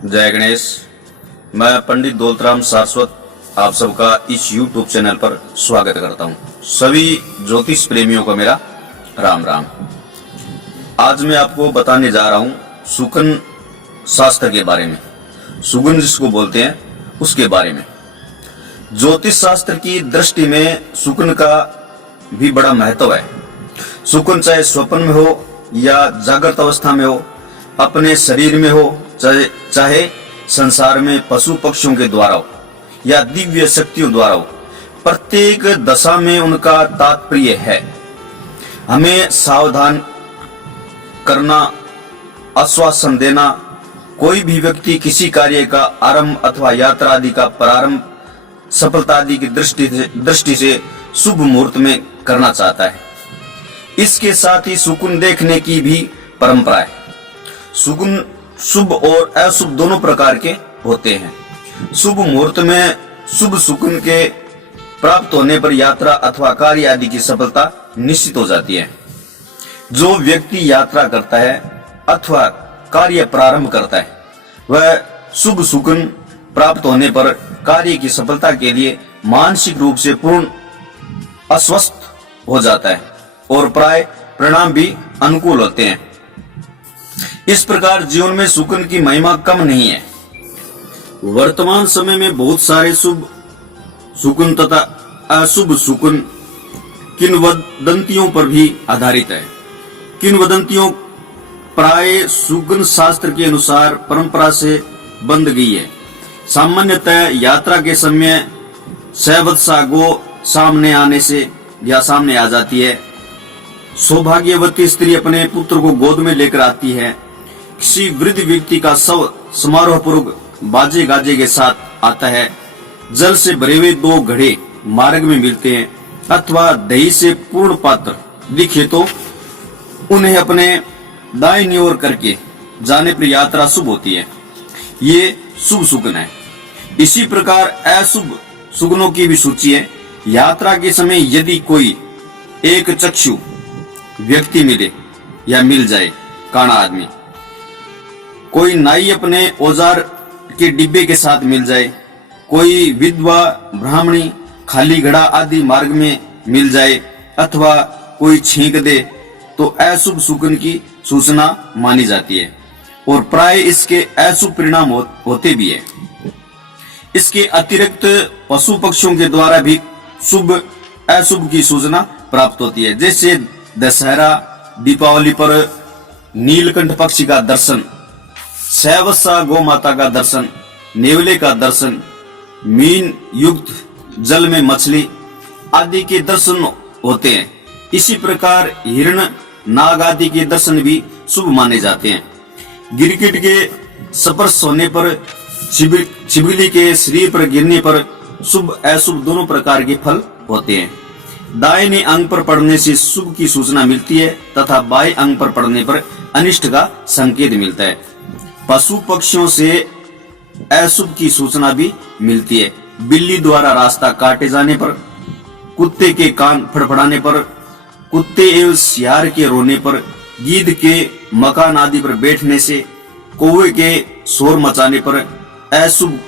जय गणेश। मैं पंडित दौलतराम सारस्वत आप सबका इस YouTube चैनल पर स्वागत करता हूं। सभी ज्योतिष प्रेमियों को मेरा राम राम। आज मैं आपको बताने जा रहा हूं शुकन शास्त्र के बारे में, सुगुन जिसको बोलते हैं उसके बारे में। ज्योतिष शास्त्र की दृष्टि में शुकन का भी बड़ा महत्व है। शुकन चाहे स्वप्न में हो या जागृत अवस्था में हो, अपने शरीर में हो चाहे संसार में पशु पक्षियों के द्वारा हो या दिव्य शक्तियों द्वारा हो, प्रत्येक दशा में उनका तात्पर्य है। हमें सावधान करना, आश्वासन देना। कोई भी व्यक्ति किसी कार्य का आरंभ अथवा यात्रा आदि का प्रारंभ सफलता आदि की दृष्टि से शुभ मुहूर्त में करना चाहता है। इसके साथ ही शुकुन देखने की भी परंपरा है। शुकुन शुभ और अशुभ दोनों प्रकार के होते हैं। शुभ मुहूर्त में शुभ शुकुन के प्राप्त होने पर यात्रा अथवा कार्य आदि की सफलता निश्चित हो जाती है। जो व्यक्ति यात्रा करता है अथवा कार्य प्रारंभ करता है, वह शुभ शुकुन प्राप्त होने पर कार्य की सफलता के लिए मानसिक रूप से पूर्ण अस्वस्थ हो जाता है और प्राय परिणाम भी अनुकूल होते हैं। इस प्रकार जीवन में शुकन की महिमा कम नहीं है। वर्तमान समय में बहुत सारे शुभ शुकुन तथा अशुभ शुकुन किंवदंतियों पर भी आधारित है। किंवदंतियों प्राय शुकुन शास्त्र के अनुसार परंपरा से बंध गई है। सामान्यतः यात्रा के समय सहवत्सा गो सामने आने से या सामने आ जाती है। सौभाग्यवती स्त्री अपने पुत्र को गोद में लेकर आती है। किसी वृद्ध व्यक्ति का शव समारोह पूर्वक बाजे गाजे के साथ आता है। जल से भरे हुए 2 घड़े मार्ग में मिलते हैं अथवा दही से पूर्ण पात्र दिखे तो उन्हें अपने दाईं ओर करके जाने पर यात्रा शुभ होती है। ये शुभ शुकन है। इसी प्रकार अशुभ शुकनों की भी सूची है। यात्रा के समय यदि कोई एक चक्षु व्यक्ति मिले या मिल जाए, काना आदमी, कोई नाई अपने औजार के डिब्बे के साथ मिल जाए, कोई विधवा ब्राह्मणी खाली घड़ा आदि मार्ग में मिल जाए अथवा कोई छींक दे तो अशुभ शुकन की सूचना मानी जाती है और प्राय इसके अशुभ परिणाम होते भी है। इसके अतिरिक्त पशु पक्षियों के द्वारा भी शुभ अशुभ की सूचना प्राप्त होती है। जैसे दशहरा दीपावली पर नीलकंठ पक्षी का दर्शन, सहवत्सा गौ माता का दर्शन, नेवले का दर्शन, मीन युक्त जल में मछली आदि के दर्शन होते हैं। इसी प्रकार हिरण नाग आदि के दर्शन भी शुभ माने जाते हैं। गिरगिट के स्पर्श होने पर, छिपकली के शरीर पर गिरने पर शुभ अशुभ दोनों प्रकार के फल होते हैं। दाहिने अंग पर पड़ने से शुभ की सूचना मिलती है तथा बाएं अंग पर पड़ने पर अनिष्ट का संकेत मिलता है। पशु पक्षियों से अशुभ की सूचना भी मिलती है। बिल्ली द्वारा रास्ता काटे जाने पर, कुत्ते के कान फड़फड़ाने पर, कुत्ते एवं सियार के रोने पर, गीध के मकान आदि पर बैठने से, कौवे के शोर मचाने पर अशुभ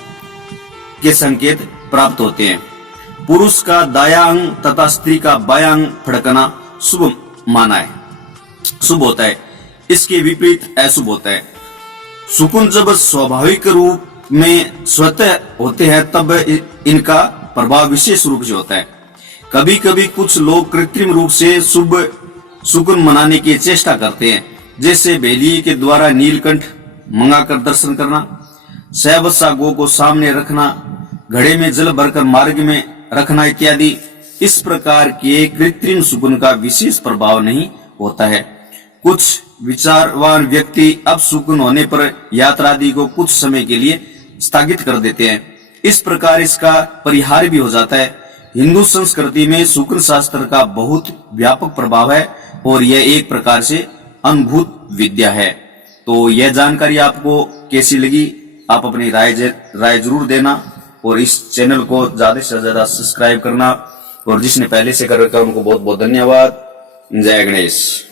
के संकेत प्राप्त होते हैं। पुरुष का दायां अंग तथा स्त्री का बायां अंग फड़कना शुभ माना है, शुभ होता है। इसके विपरीत अशुभ होता है। शुकुन जब स्वाभाविक रूप में स्वतः होते हैं तब इनका प्रभाव विशेष रूप से होता है। कभी कभी कुछ लोग कृत्रिम रूप से शुभ शुकुन मनाने की चेष्टा करते हैं, जैसे बेलिए के द्वारा नीलकंठ मंगाकर दर्शन करना, सहवत्सा गो को सामने रखना, घड़े में जल भरकर मार्ग में रखना इत्यादि। इस प्रकार के कृत्रिम शुकुन का विशेष प्रभाव नहीं होता है। कुछ विचारवान व्यक्ति अब शुकुन होने पर यात्रा आदि को कुछ समय के लिए स्थगित कर देते हैं। इस प्रकार इसका परिहार भी हो जाता है। हिंदू संस्कृति में शुकुन शास्त्र का बहुत व्यापक प्रभाव है और यह एक प्रकार से अनुभूत विद्या है। तो यह जानकारी आपको कैसी लगी, आप अपनी राय जरूर देना और इस चैनल को ज्यादा से ज्यादा सब्सक्राइब करना और जिसने पहले से कर रखा है उनको बहुत बहुत धन्यवाद। जय गणेश।